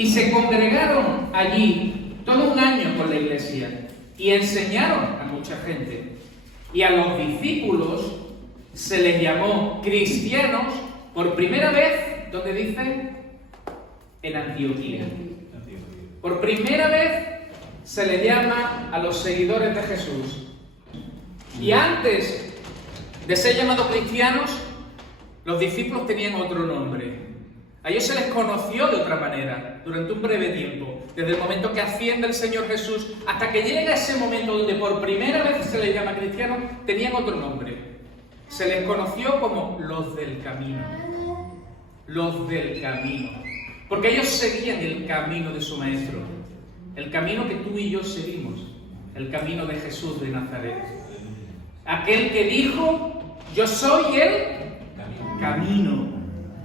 Y se congregaron allí todo un año con la iglesia y enseñaron a mucha gente. Y a los discípulos se les llamó cristianos por primera vez, ¿dónde dice? En Antioquía. Por primera vez se les llama a los seguidores de Jesús. Y antes de ser llamados cristianos, los discípulos tenían otro nombre. A ellos se les conoció de otra manera, durante un breve tiempo, desde el momento que asciende el Señor Jesús, hasta que llega ese momento donde por primera vez se les llama cristianos, tenían otro nombre. Se les conoció como los del camino. Los del camino. Porque ellos seguían el camino de su Maestro. El camino que tú y yo seguimos. El camino de Jesús de Nazaret. Aquel que dijo, yo soy el camino,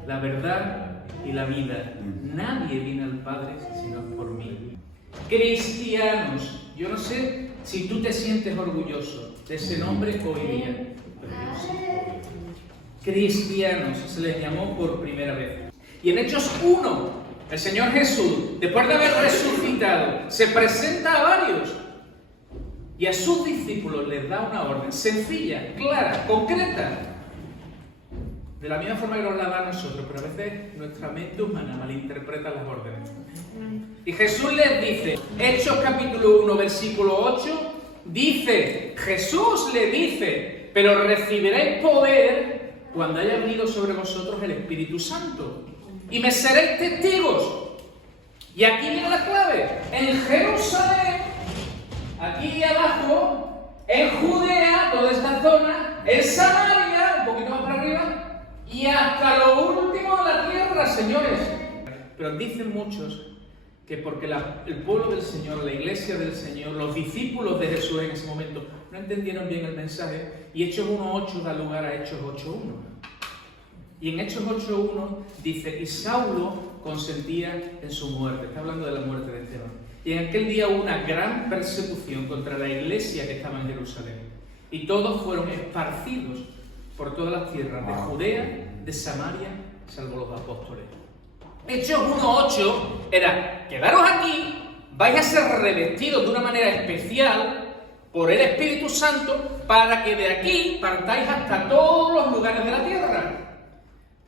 la verdad y la vida. Nadie viene al Padre sino por mí. Cristianos. Yo no sé si tú te sientes orgulloso de ese nombre hoy día, pero yo sí. Cristianos se les llamó por primera vez. Y en Hechos 1, el Señor Jesús, después de haber resucitado, se presenta a varios y a sus discípulos les da una orden sencilla, clara, concreta. De la misma forma que nos la da a nosotros, pero a veces nuestra mente humana malinterpreta las órdenes. Y Jesús les dice, Hechos capítulo 1, versículo 8, dice, Jesús le dice, pero recibiréis poder cuando haya venido sobre vosotros el Espíritu Santo. Y me seréis testigos. Y aquí viene la clave. En Jerusalén, aquí abajo, en Judea, toda esta zona, en Samaria, un poquito más para arriba, y hasta lo último de la tierra, señores. Pero dicen muchos que porque el pueblo del Señor, la iglesia del Señor, los discípulos de Jesús en ese momento no entendieron bien el mensaje, y Hechos 1.8 da lugar a Hechos 8.1. Y en Hechos 8.1 dice, y Saulo consentía en su muerte. Está hablando de la muerte de Esteban. Y en aquel día hubo una gran persecución contra la iglesia que estaba en Jerusalén. Y todos fueron esparcidos por todas las tierras de Judea, de Samaria, salvo los apóstoles. Hechos 1.8 era, quedaros aquí, vais a ser revestidos de una manera especial por el Espíritu Santo para que de aquí partáis hasta todos los lugares de la tierra.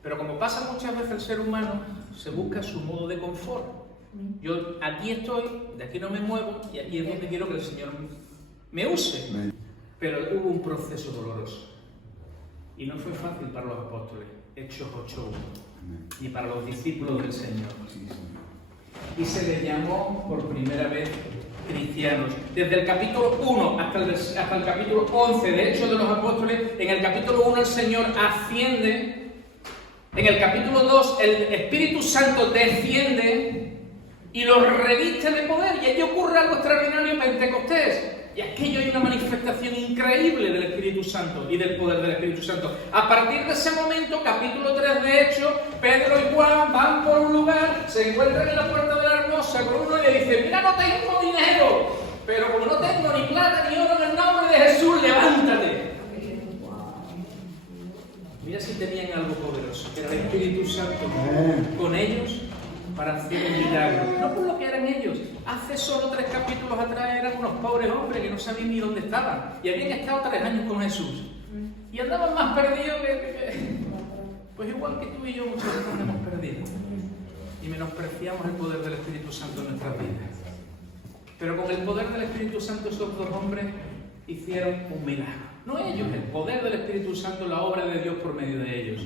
Pero como pasa muchas veces el ser humano, se busca su modo de confort. Yo aquí estoy, de aquí no me muevo y aquí es donde quiero que el Señor me use. Pero hubo un proceso doloroso. Y no fue fácil para los apóstoles, Hechos 8.1, ni para los discípulos del Señor. Y se les llamó por primera vez cristianos. Desde el capítulo 1 hasta el capítulo 11 de Hechos de los Apóstoles, en el capítulo 1 el Señor asciende. En el capítulo 2, el Espíritu Santo desciende y los reviste de poder. Y allí ocurre algo extraordinario en Pentecostés. Y aquello hay una manifestación increíble del Espíritu Santo y del poder del Espíritu Santo. A partir de ese momento, capítulo 3 de Hechos, Pedro y Juan van por un lugar, se encuentran en la puerta de la Hermosa con uno y le dice, mira, no tengo dinero, pero como no tengo ni plata ni oro, en el nombre de Jesús, levántate. Mira si tenían algo poderoso, que era el Espíritu Santo con ellos para hacer un milagro. No por lo que eran ellos. Hace solo 3 capítulos atrás eran unos pobres hombres que no sabían ni dónde estaban. Y habían estado 3 años con Jesús. Y andaban más perdidos pues igual que tú y yo muchas veces nos hemos perdido. Y menospreciamos el poder del Espíritu Santo en nuestras vidas. Pero con el poder del Espíritu Santo esos 2 hombres hicieron un milagro. No ellos, el poder del Espíritu Santo, la obra de Dios por medio de ellos.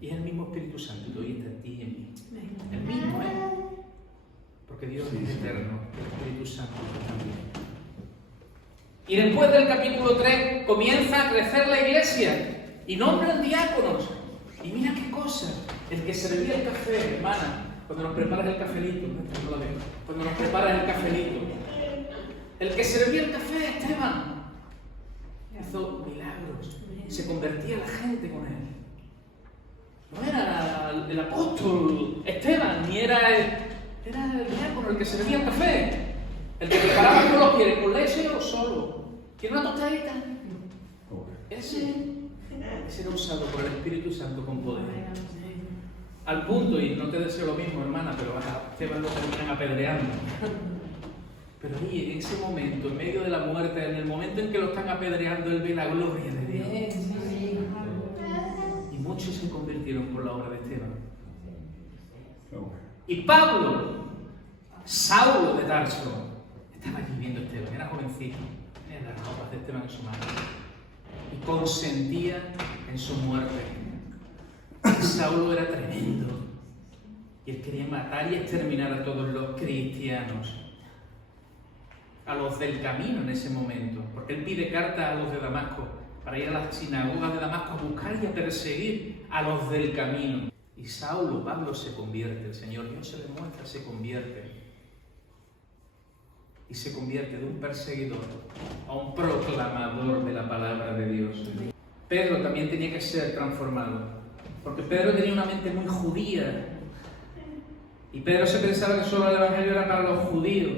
Y es el mismo Espíritu Santo que hoy está en ti y en mí. El mismo, porque Dios es eterno, el Espíritu Santo también. Y después del capítulo 3 comienza a crecer la iglesia y nombran diáconos. Y mira qué cosa, el que servía el café, hermana, cuando nos preparas el cafelito, no lo veo, cuando nos preparas el cafelito, el que servía el café, Esteban, hizo milagros, se convertía la gente con él. No era el apóstol Esteban, ni era el diácono, el que servía el café, el que preparaba todos los quiere, con leche o solo. ¿Quiere una tostadita? Ese era usado por el Espíritu Santo con poder. Al punto, y no te deseo lo mismo, hermana, pero a Esteban lo terminan apedreando. Pero ahí, en ese momento, en medio de la muerte, en el momento en que lo están apedreando, él ve la gloria de Dios. Y muchos se convirtieron por la obra de Esteban. Y Pablo, Saulo de Tarso, estaba allí viendo a Esteban, era jovencito, tenía las ropas de Esteban en su mano y consentía en su muerte. Y Saulo era tremendo y él quería matar y exterminar a todos los cristianos, a los del camino en ese momento, porque él pide carta a los de Damasco para ir a las sinagogas de Damasco a buscar y a perseguir a los del camino. Y Saulo, Pablo se convierte, el Señor Dios se le muestra, se convierte. Y se convierte de un perseguidor a un proclamador de la palabra de Dios. Pedro también tenía que ser transformado, porque Pedro tenía una mente muy judía. Y Pedro se pensaba que solo el Evangelio era para los judíos.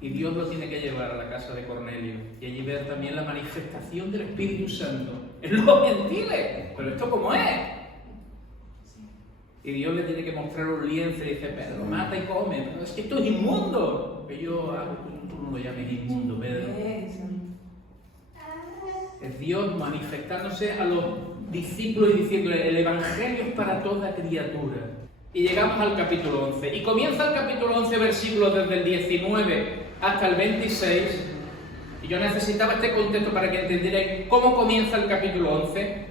Y Dios lo tiene que llevar a la casa de Cornelio. Y allí ver también la manifestación del Espíritu Santo en los gentiles. Pero esto ¿cómo es? Y Dios le tiene que mostrar un lienzo y dice, Pedro, mata y come. Pero es que esto es inmundo. Que yo hago, tú no lo llames inmundo, Pedro. Es Dios manifestándose a los discípulos y diciéndole, el Evangelio es para toda criatura. Y llegamos al capítulo 11. Y comienza el capítulo 11, versículos desde el 19 hasta el 26. Y yo necesitaba este contexto para que entendierais cómo comienza el capítulo 11.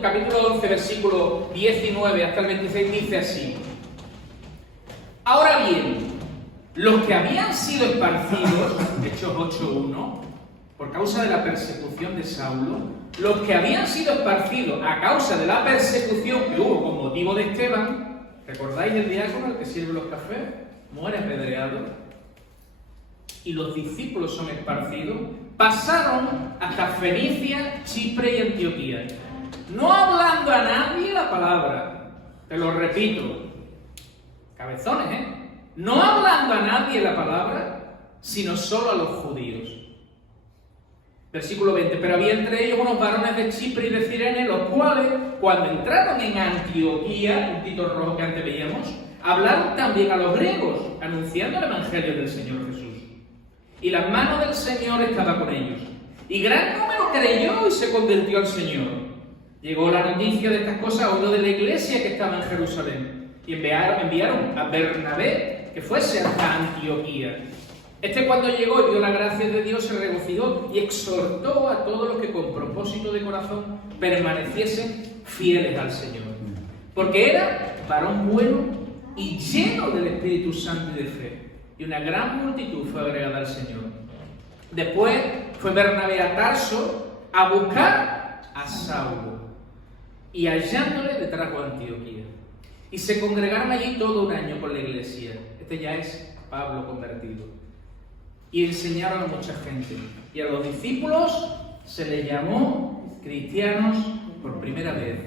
Capítulo 11, versículo 19 hasta el 26 dice así. Ahora bien, los que habían sido esparcidos, Hechos 8:1, por causa de la persecución de Saulo, los que habían sido esparcidos a causa de la persecución que hubo con motivo de Esteban, ¿recordáis el diácono al que sirve los cafés? Muere apedreado. Y los discípulos son esparcidos, pasaron hasta Fenicia, Chipre y Antioquía, no hablando a nadie la palabra. Te lo repito, cabezones, ¿eh? No hablando a nadie la palabra, sino solo a los judíos. Versículo 20. Pero había entre ellos unos varones de Chipre y de Cirene, los cuales, cuando entraron en Antioquía, un tito rojo que antes veíamos, hablaron también a los griegos, anunciando el Evangelio del Señor Jesús. Y la mano del Señor estaba con ellos. Y gran número creyó y se convirtió al Señor. Llegó la noticia de estas cosas a uno de la iglesia que estaba en Jerusalén. Y enviaron a Bernabé que fuese hasta Antioquía. Cuando llegó y vio la gracia de Dios, se regocijó y exhortó a todos los que con propósito de corazón permaneciesen fieles al Señor. Porque era varón bueno y lleno del Espíritu Santo y de fe. Y una gran multitud fue agregada al Señor. Después fue Bernabé a Tarso a buscar a Saulo. Y hallándole le trajo a Antioquía. Y se congregaron allí todo un año con la iglesia. Este ya es Pablo convertido. Y enseñaron a mucha gente. Y a los discípulos se les llamó cristianos por primera vez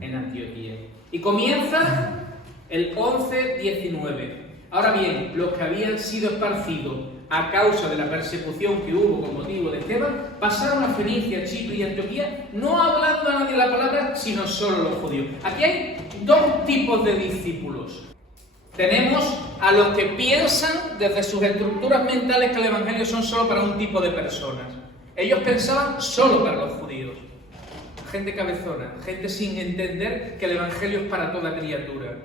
en Antioquía. Y comienza el 11:19. Ahora bien, los que habían sido esparcidos a causa de la persecución que hubo con motivo de Esteban, pasaron a Fenicia, Chipre y Antioquía, no hablando a nadie la palabra, sino solo a los judíos. Aquí hay dos tipos de discípulos. Tenemos a los que piensan desde sus estructuras mentales que el Evangelio son solo para un tipo de personas. Ellos pensaban solo para los judíos. Gente cabezona, gente sin entender que el Evangelio es para toda criatura.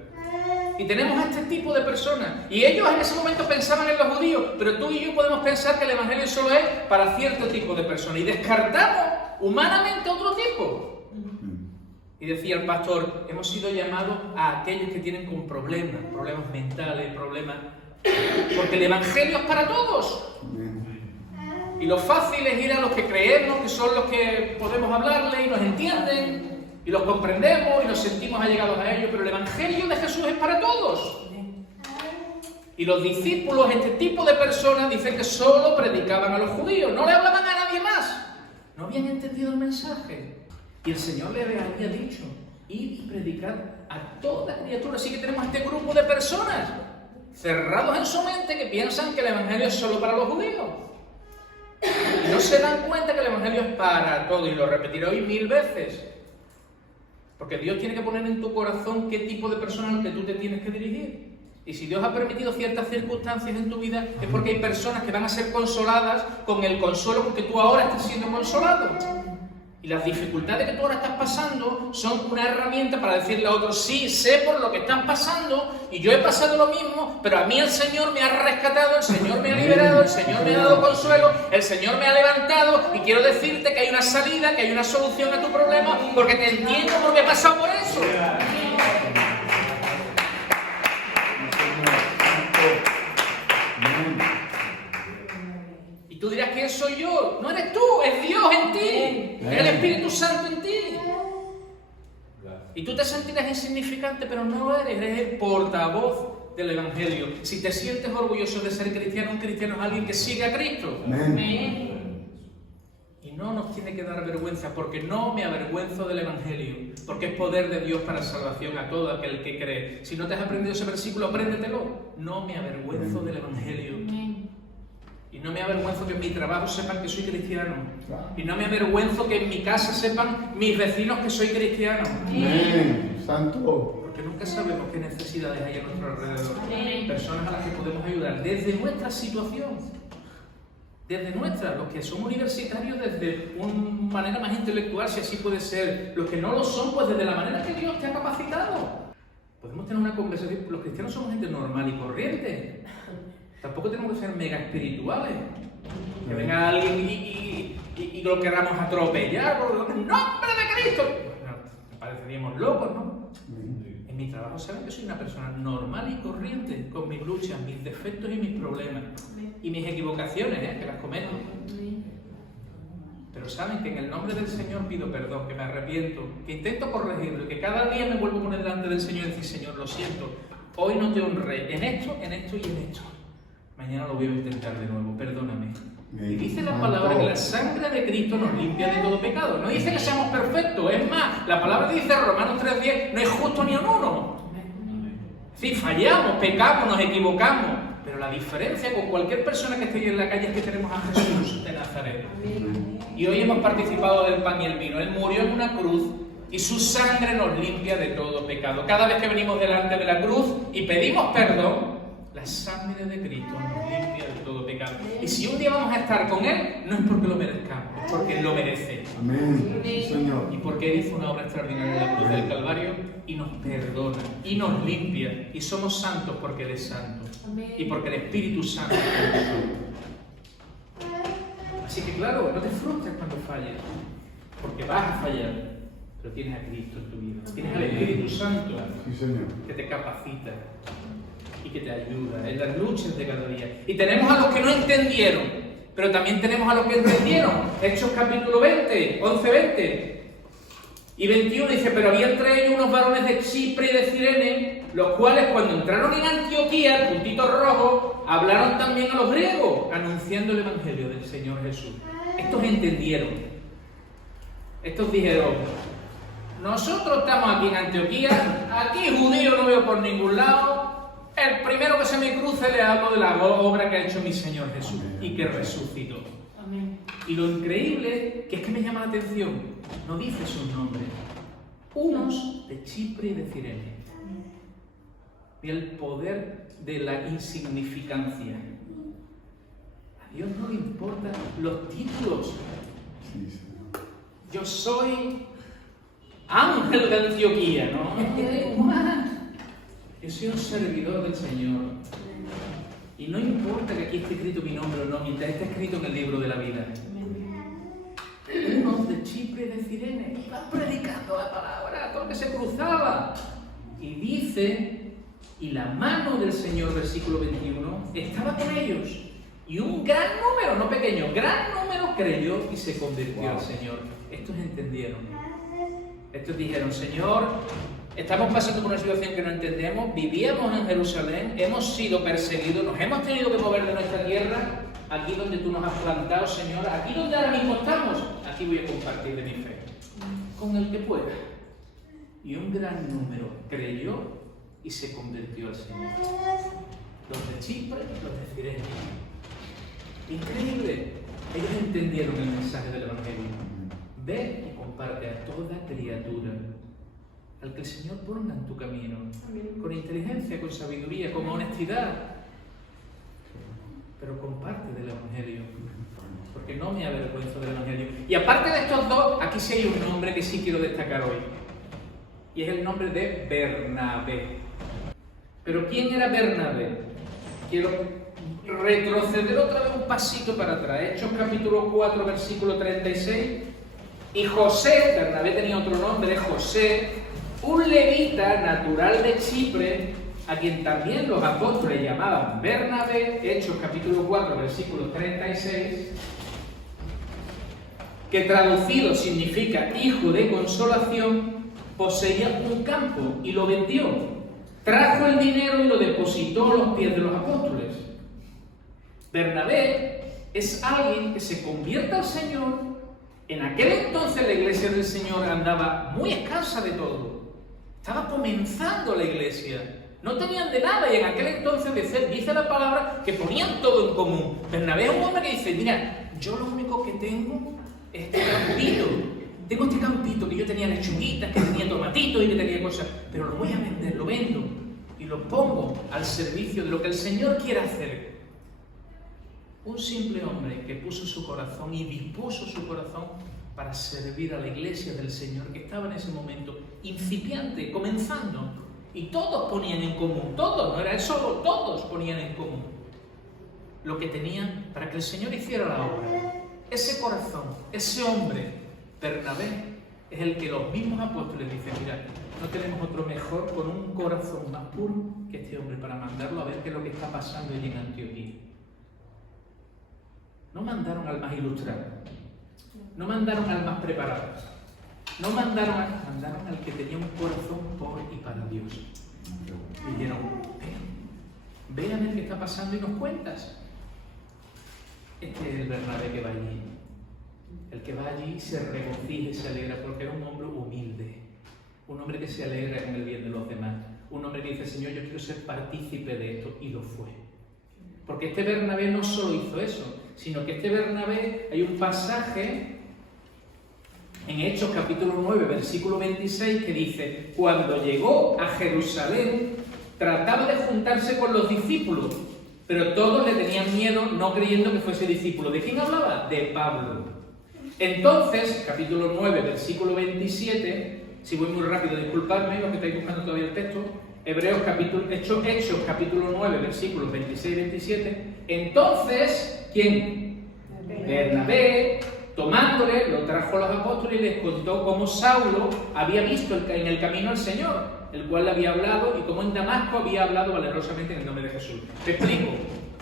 Y tenemos a este tipo de personas. Y ellos en ese momento pensaban en los judíos, pero tú y yo podemos pensar que el Evangelio solo es para cierto tipo de personas. Y descartamos humanamente otro tipo. Y decía el pastor, hemos sido llamados a aquellos que tienen con problemas mentales, porque el Evangelio es para todos. Y lo fácil es ir a los que creemos, que son los que podemos hablarle y nos entienden, y los comprendemos y nos sentimos allegados a ellos, pero el Evangelio de Jesús es para todos. Y los discípulos, este tipo de personas, dicen que solo predicaban a los judíos, no le hablaban a nadie más. No habían entendido el mensaje. Y el Señor le había dicho, id y predicad a toda criatura. Así que tenemos este grupo de personas cerrados en su mente que piensan que el Evangelio es solo para los judíos. Y no se dan cuenta que el Evangelio es para todos. Y lo repetiré hoy 1000 veces. Porque Dios tiene que poner en tu corazón qué tipo de persona al que tú te tienes que dirigir. Y si Dios ha permitido ciertas circunstancias en tu vida, es porque hay personas que van a ser consoladas con el consuelo con que tú ahora estás siendo consolado. Y las dificultades que tú ahora estás pasando son una herramienta para decirle a otros, sí, sé por lo que estás pasando, y yo he pasado lo mismo, pero a mí el Señor me ha rescatado, el Señor me ha liberado, el Señor me ha dado consuelo, el Señor me ha levantado, y quiero decirte que hay una salida, que hay una solución a tu problema, porque te entiendo, porque he pasado por eso. Y tú dirás, ¿quién soy yo? No eres tú, es Dios en ti, es el Espíritu Santo en ti. Y tú te sentirás insignificante, pero no eres el portavoz del Evangelio. Si te sientes orgulloso de ser cristiano, un cristiano es alguien que sigue a Cristo. Amén. Y no nos tiene que dar vergüenza, porque no me avergüenzo del Evangelio, porque es poder de Dios para salvación a todo aquel que cree. Si no te has aprendido ese versículo, apréndetelo. No me avergüenzo del Evangelio. Y no me avergüenzo que en mi trabajo sepan que soy cristiano. Y no me avergüenzo que en mi casa sepan mis vecinos que soy cristiano. Amén. Santo. Porque nunca sabemos qué necesidades hay a nuestro alrededor. Personas a las que podemos ayudar desde nuestra situación. Desde nuestra, los que son universitarios desde una manera más intelectual, si así puede ser. Los que no lo son, pues desde la manera que Dios te ha capacitado. Podemos tener una conversación. Los cristianos somos gente normal y corriente. Tampoco tenemos que ser mega espirituales. Que venga alguien y lo queramos atropellar por el nombre de Cristo. Bueno, pareceríamos locos, ¿no? En mi trabajo saben que soy una persona normal y corriente, con mis luchas, mis defectos y mis problemas. Y mis equivocaciones, que las cometo. Pero saben que en el nombre del Señor pido perdón, que me arrepiento, que intento corregirlo, que cada día me vuelvo a poner delante del Señor y decir, Señor, lo siento, hoy no te honré en esto y en esto. Mañana lo voy a intentar de nuevo, perdóname. Y dice la palabra que la sangre de Cristo nos limpia de todo pecado. No dice que seamos perfectos, es más, la palabra dice en Romanos 3:10, no es justo ni un uno. Sí, fallamos, pecamos, nos equivocamos, pero la diferencia con cualquier persona que esté en la calle es que tenemos a Jesús de Nazaret. Y hoy hemos participado del pan y el vino. Él murió en una cruz y su sangre nos limpia de todo pecado. Cada vez que venimos delante de la cruz y pedimos perdón, la sangre de Cristo nos limpia de todo pecado. Y si un día vamos a estar con Él, no es porque lo merezcamos, es porque Él lo merece. Amén. Señor. Y porque Él hizo una obra extraordinaria en la cruz del Calvario y nos perdona y nos limpia. Y somos santos porque Él es santo. Y porque el Espíritu Santo es santo. Así que claro, no te frustres cuando falles, porque vas a fallar, pero tienes a Cristo en tu vida. Tienes al Espíritu Santo que te capacita y que te ayuda en las luchas de cada día. Y tenemos a los que no entendieron, pero también tenemos a los que entendieron. Hechos capítulo 20, 11-20 y 21 dice, pero había entre ellos unos varones de Chipre y de Cirene, los cuales cuando entraron en Antioquía, el puntito rojo, hablaron también a los griegos, anunciando el Evangelio del Señor Jesús. Estos entendieron. Estos dijeron, nosotros estamos aquí en Antioquía, aquí judío no veo por ningún lado, el primero que se me cruce le hablo de la obra que ha hecho mi Señor Jesús y que resucitó. Amén. Y lo increíble, que es que me llama la atención, no dice sus nombres. Unos de Chipre y de Cirene. Y el poder de la insignificancia. A Dios no le importan los títulos. Yo soy Ángel de Antioquía, ¿no? Yo soy un servidor del Señor. Y no importa que aquí esté escrito mi nombre o no, mientras está escrito en el libro de la vida. Unos de Chipre y de Cirene iban predicando la palabra a todo lo que se cruzaba. Y dice, y la mano del Señor, versículo 21, estaba con ellos. Y un gran número, no pequeño, gran número creyó y se convirtió al Señor. Estos entendieron. Estos dijeron, Señor, estamos pasando por una situación que no entendemos, vivíamos en Jerusalén, hemos sido perseguidos, nos hemos tenido que mover de nuestra tierra, aquí donde tú nos has plantado, Señor, aquí donde ahora mismo estamos, aquí voy a compartir de mi fe, con el que pueda. Y un gran número creyó y se convirtió al Señor. Los de Chipre y los de Cirene. Increíble. Ellos entendieron el mensaje del Evangelio. Ve y comparte a toda criatura. al que el Señor ponga en tu camino, con inteligencia, con sabiduría, con honestidad. Pero comparte del Evangelio, porque no me avergüenzo del Evangelio. Y aparte de estos dos, aquí sí hay un nombre que sí quiero destacar hoy, y es el nombre de Bernabé. ¿Pero quién era Bernabé? Quiero retroceder otra vez un pasito para atrás. Hechos capítulo 4, versículo 36. Y José, Bernabé tenía otro nombre, José, un levita natural de Chipre, a quien también los apóstoles llamaban Bernabé, Hechos capítulo 4, versículo 36, que traducido significa hijo de consolación, poseía un campo y lo vendió. Trajo el dinero y lo depositó a los pies de los apóstoles. Bernabé es alguien que se convierte al Señor. En aquel entonces la iglesia del Señor andaba muy escasa de todo. Estaba comenzando la iglesia. No tenían de nada y en aquel entonces dice la palabra que ponían todo en común. Bernabé es un hombre que dice, mira, yo lo único que tengo es este campito. Tengo este campito que yo tenía lechuguitas, que tenía tomatitos y que tenía cosas, pero lo voy a vender, lo vendo y lo pongo al servicio de lo que el Señor quiere hacer. Un simple hombre que puso su corazón y dispuso su corazón para servir a la iglesia del Señor, que estaba en ese momento incipiante, comenzando, y todos ponían en común, todos, no era él solo, todos ponían en común lo que tenían para que el Señor hiciera la obra. Ese corazón, ese hombre, Bernabé, es el que los mismos apóstoles dicen, mira, no tenemos otro mejor con un corazón más puro que este hombre para mandarlo a ver qué es lo que está pasando allí en Antioquía. No mandaron al más ilustrado, no mandaron al más preparado, no mandaron al que tenía un corazón por y para Dios. Y dijeron, ven a ver qué está pasando y nos cuentas. Este es el Bernabé que va allí. El que va allí se regocija y se alegra porque era un hombre humilde, un hombre que se alegra con el bien de los demás, un hombre que dice, Señor, yo quiero ser partícipe de esto, y lo fue. Porque este Bernabé no solo hizo eso, sino que este Bernabé, hay un pasaje en Hechos capítulo 9, versículo 26, que dice, cuando llegó a Jerusalén, trataba de juntarse con los discípulos, pero todos le tenían miedo, no creyendo que fuese discípulo. ¿De quién hablaba? De Pablo. Entonces, capítulo 9, versículo 27, si voy muy rápido, disculpadme, los que estáis buscando todavía el texto, Hechos capítulo 9, versículos 26 y 27, entonces, ¿quién? Bernabé, tomándole, lo trajo a los apóstoles y les contó cómo Saulo había visto en el camino al Señor, el cual le había hablado, y cómo en Damasco había hablado valerosamente en el nombre de Jesús. Te explico.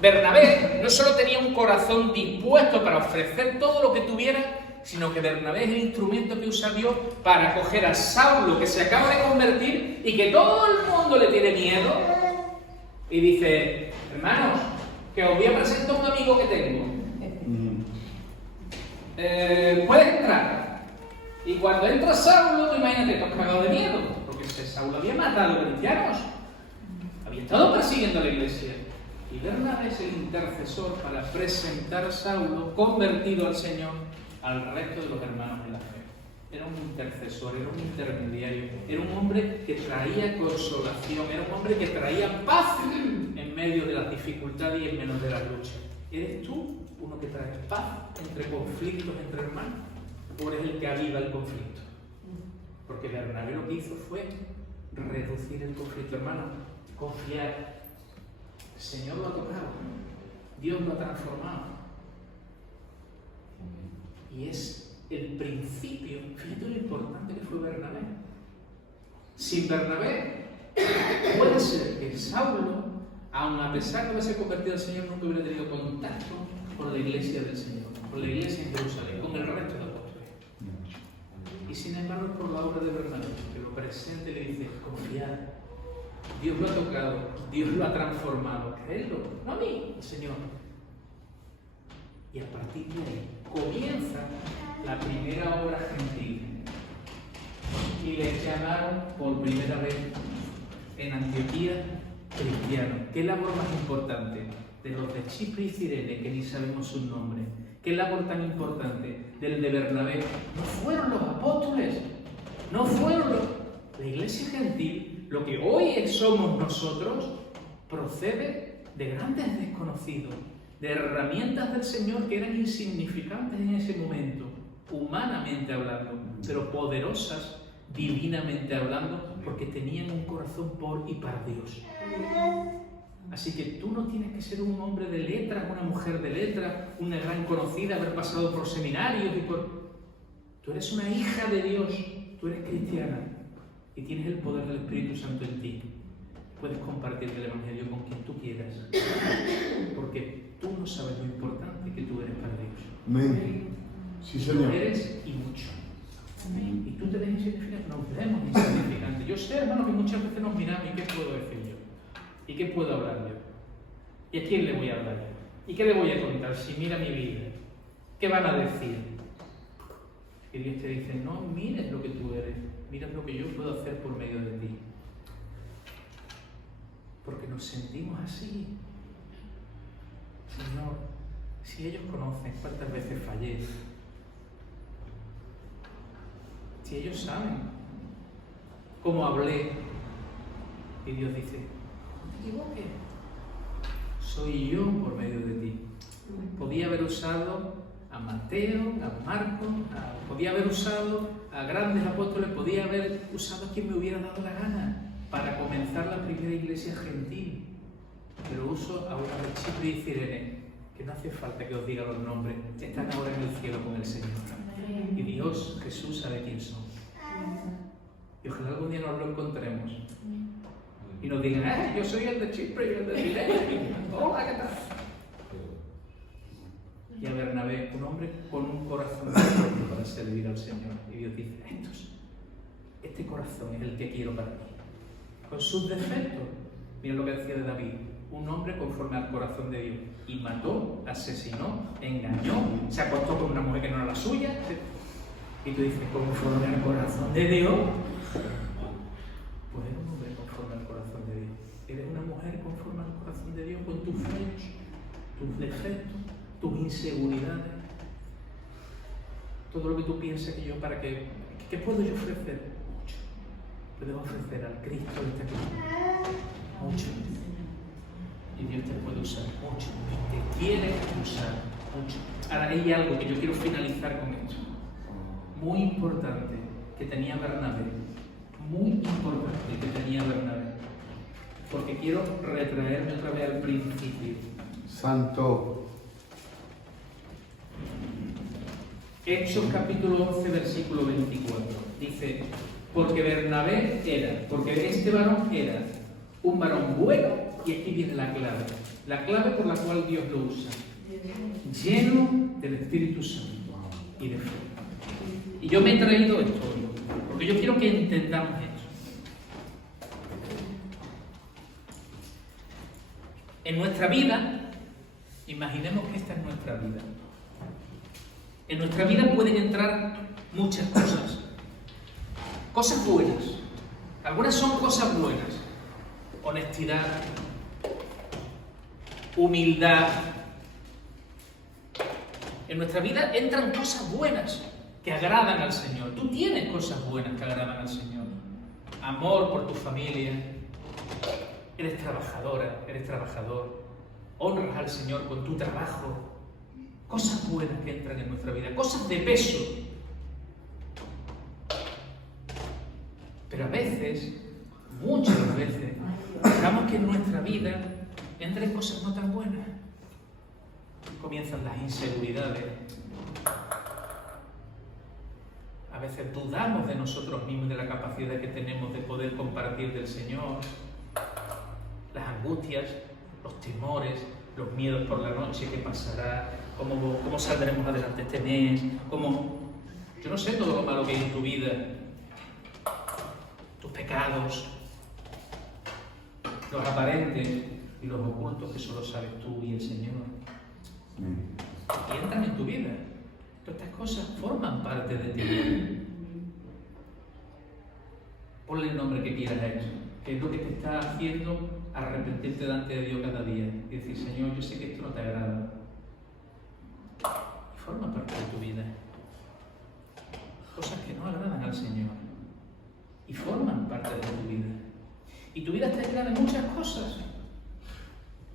Bernabé no solo tenía un corazón dispuesto para ofrecer todo lo que tuviera, sino que Bernabé es el instrumento que usa Dios para coger a Saulo, que se acaba de convertir y que todo el mundo le tiene miedo, y dice, hermanos, que os voy a presentar a un amigo que tengo. Puedes entrar. Y cuando entra Saulo, tú imagínate, estás cagado de miedo, porque Saulo había matado a cristianos, había estado persiguiendo a la iglesia. Y Bernabé es el intercesor para presentar a Saulo, convertido al Señor, al resto de los hermanos en la fe. Era un intercesor, era un intermediario, era un hombre que traía consolación, era un hombre que traía paz en medio de las dificultades y en medio de las luchas. ¿Eres tú uno que trae paz entre conflictos entre hermanos? ¿O eres el que aviva el conflicto? Porque Bernabé lo que hizo fue reducir el conflicto, hermano, confiar. El Señor lo ha tocado, Dios lo ha transformado. Y es el principio, fíjate lo importante que fue Bernabé. Sin Bernabé, puede ser que Saulo, aun a pesar de haberse convertido al Señor, nunca hubiera tenido contacto con la iglesia del Señor, con la iglesia en Jerusalén, con el resto de los apóstoles. Y sin embargo, por la obra de Bernabé, que lo presente y le dice, confiad, Dios lo ha tocado, Dios lo ha transformado, creedlo, no a mí, al Señor. Y a partir de ahí comienza la primera obra gentil. Y les llamaron por primera vez en Antioquía cristianos. ¿Qué labor más importante? De los de Chipre y Cirene, que ni sabemos su nombre. ¿Qué labor tan importante del de Bernabé? No fueron los apóstoles, no fueron La iglesia gentil, lo que hoy somos nosotros, procede de grandes desconocidos, de herramientas del Señor que eran insignificantes en ese momento, humanamente hablando, pero poderosas, divinamente hablando, porque tenían un corazón por y para Dios. Así que tú no tienes que ser un hombre de letras, una mujer de letras, una gran conocida, haber pasado por seminarios y por... Tú eres una hija de Dios, tú eres cristiana y tienes el poder del Espíritu Santo en ti. Puedes compartir el Evangelio con quien tú quieras, porque tú no sabes lo importante que tú eres para Dios. Amén. Sí, Señor. Eres y mucho. Y tú te ves insignificante, nos vemos insignificantes. Yo sé, hermano, que muchas veces nos miramos y ¿qué puedo decir yo? ¿Y qué puedo hablar yo? ¿Y a quién le voy a hablar yo? ¿Y qué le voy a contar si mira mi vida? ¿Qué van a decir? Y Dios te dice, no mires lo que tú eres, mira lo que yo puedo hacer por medio de ti. Porque nos sentimos así. Señor, si ellos conocen cuántas veces fallé, si ellos saben cómo hablé, y Dios dice, no te equivoques, soy yo por medio de ti. Podía haber usado a Mateo, a Marcos, podía haber usado a grandes apóstoles, podía haber usado a quien me hubiera dado la gana para comenzar la primera iglesia gentil. Pero uso a una de Chipre y Cirene, que no hace falta que os diga los nombres, están ahora en el cielo con el Señor. Y Dios, Jesús, sabe quién son. Y ojalá algún día nos lo encontremos. Y nos digan, yo soy el de Chipre y el de Cirene. Hola, ¿qué tal? Y a Bernabé, un hombre con un corazón abierto para servir al Señor. Y Dios dice, este corazón es el que quiero para mí. Con sus defectos, mira lo que decía de David, un hombre conforme al corazón de Dios. Y mató, asesinó, engañó, se acostó con una mujer que no era la suya. Y tú dices, conforme al corazón de Dios. Pues eres un hombre conforme al corazón de Dios. Eres una mujer conforme al corazón de Dios con tus fallos, tus defectos, tus inseguridades. Todo lo que tú piensas que yo, ¿para qué? ¿Qué puedo yo ofrecer? Mucho. Puedes ofrecer al Cristo de esta cruz. Mucho. Y Dios te puede usar mucho. Te quiere usar mucho. Ahora hay algo que yo quiero finalizar con esto. Muy importante que tenía Bernabé. Muy importante que tenía Bernabé. Porque quiero retraerme otra vez al principio. Santo. Hechos capítulo 11, versículo 24. Dice, porque este varón era un varón bueno, y aquí viene la clave por la cual Dios lo usa, lleno del Espíritu Santo y de fe. Y yo me he traído esto, porque yo quiero que entendamos esto. En nuestra vida, imaginemos que esta es nuestra vida. En nuestra vida pueden entrar muchas cosas. Cosas buenas. Algunas son cosas buenas. Honestidad, humildad. En nuestra vida entran cosas buenas que agradan al Señor. Tú tienes cosas buenas que agradan al Señor. Amor por tu familia. Eres trabajadora, eres trabajador. Honras al Señor con tu trabajo. Cosas buenas que entran en nuestra vida, cosas de peso. Pero a veces, muchas veces, dejamos que en nuestra vida entren cosas no tan buenas. Comienzan las inseguridades. A veces dudamos de nosotros mismos, de la capacidad que tenemos de poder compartir del Señor. Las angustias, los temores, los miedos por la noche, qué pasará, cómo saldremos adelante este mes, yo no sé todo lo malo que hay en tu vida, tus pecados, los aparentes y los ocultos que solo sabes tú y el Señor. Y entran en tu vida. Todas estas cosas forman parte de ti. Ponle el nombre que quieras a eso, que es lo que te está haciendo arrepentirte delante de Dios cada día y decir, Señor, yo sé que esto no te agrada. Y forma parte de tu vida. Cosas que no agradan al Señor. y forman parte de tu vida. Y tu vida está llena de muchas cosas,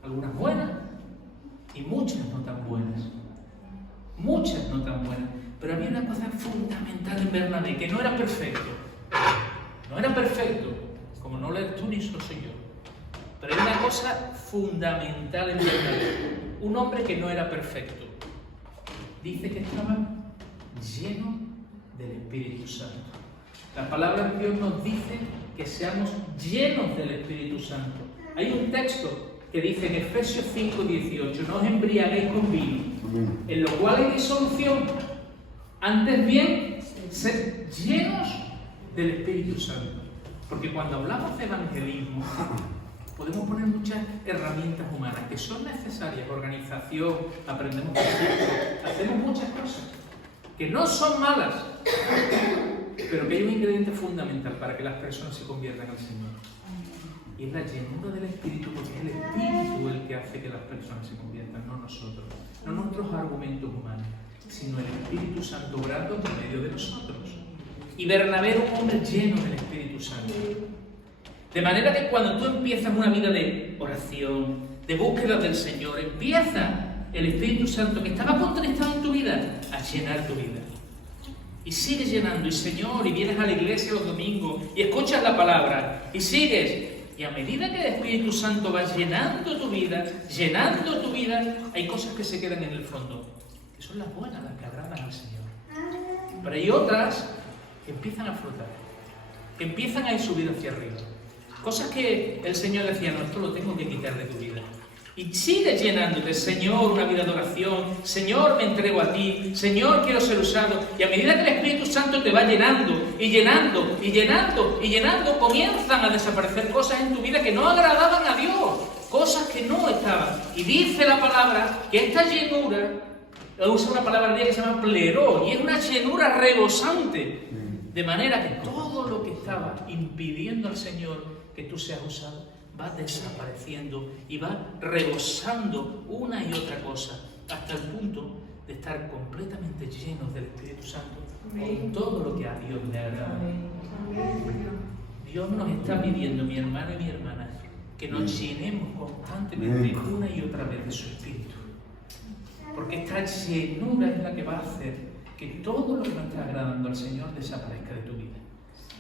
algunas buenas y muchas no tan buenas. Muchas no tan buenas. Pero había una cosa fundamental en Bernabé, que no era perfecto. No era perfecto, como no lo eres tú ni lo soy yo. Pero hay una cosa fundamental en Bernabé. Un hombre que no era perfecto. Dice que estaba lleno del Espíritu Santo. La palabra de Dios nos dice que seamos llenos del Espíritu Santo. Hay un texto que dice en Efesios 5:18, no os embriaguéis con vino, en lo cual hay disolución. Antes bien, sed llenos del Espíritu Santo. Porque cuando hablamos de evangelismo, podemos poner muchas herramientas humanas que son necesarias, organización, aprendemos hacemos muchas cosas que no son malas, pero que hay un ingrediente fundamental para que las personas se conviertan al Señor. Y es la llenura del Espíritu, porque es el Espíritu el que hace que las personas se conviertan, no nosotros, no nuestros argumentos humanos, sino el Espíritu Santo obrando por medio de nosotros. Y Bernabé era un hombre lleno del Espíritu Santo. De manera que cuando tú empiezas una vida de oración, de búsqueda del Señor, empieza el Espíritu Santo que estaba contrastado en tu vida a llenar tu vida. Y sigues llenando, y Señor, y vienes a la iglesia los domingos, y escuchas la palabra, y sigues. Y a medida que el Espíritu Santo va llenando tu vida, hay cosas que se quedan en el fondo, que son las buenas, las que agradan al Señor. Pero hay otras que empiezan a flotar, que empiezan a subir hacia arriba. Cosas que el Señor decía, no, esto lo tengo que quitar de tu vida. Y sigues llenándote, Señor, una vida de oración, Señor, me entrego a ti, Señor, quiero ser usado. Y a medida que el Espíritu Santo te va llenando, comienzan a desaparecer cosas en tu vida que no agradaban a Dios, cosas que no estaban. Y dice la palabra que esta llenura, usa una palabra griega que se llama pleró, y es una llenura rebosante. De manera que todo lo que estaba impidiendo al Señor que tú seas usado, va desapareciendo y va rebosando una y otra cosa, hasta el punto de estar completamente llenos del Espíritu Santo, con todo lo que a Dios le agrada. Dios nos está pidiendo, mi hermano y mi hermana, que nos llenemos constantemente una y otra vez de su Espíritu. Porque esta llenura es la que va a hacer que todo lo que no está agradando al Señor desaparezca de tu vida.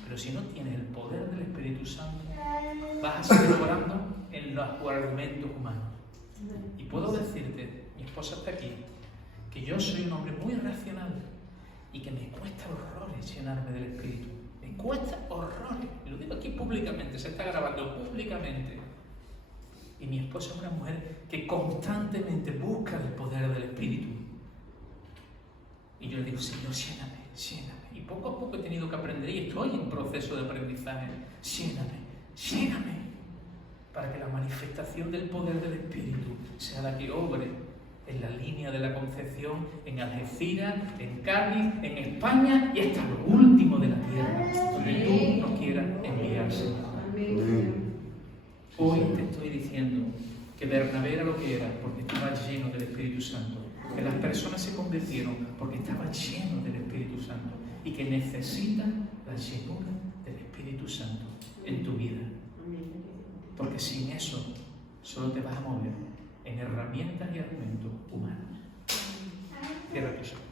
Pero si no tienes el poder del Espíritu Santo, vas a seguir obrando en los argumentos humanos. Y puedo decirte, mi esposa está aquí, que yo soy un hombre muy racional y que me cuesta horrores llenarme del Espíritu. Me cuesta horrores. Y lo digo aquí públicamente, se está grabando públicamente. Y mi esposa es una mujer que constantemente busca el poder del Espíritu. Y yo le digo, Señor, lléname, lléname. Y poco a poco he tenido que aprender, y estoy en proceso de aprendizaje. Lléname, para que la manifestación del poder del Espíritu sea la que obre en la línea de la Concepción, en Algeciras, en Cádiz, en España y hasta lo último de la tierra, donde tú nos quieras enviar, Señor. Hoy te estoy diciendo que Bernabé era lo que era porque estaba lleno del Espíritu Santo, que las personas se convirtieron porque estaba lleno del Espíritu Santo y que necesitan la llenura del Espíritu Santo en tu vida. Porque sin eso solo te vas a mover en herramientas y argumentos humanos. Cierra tus ojos.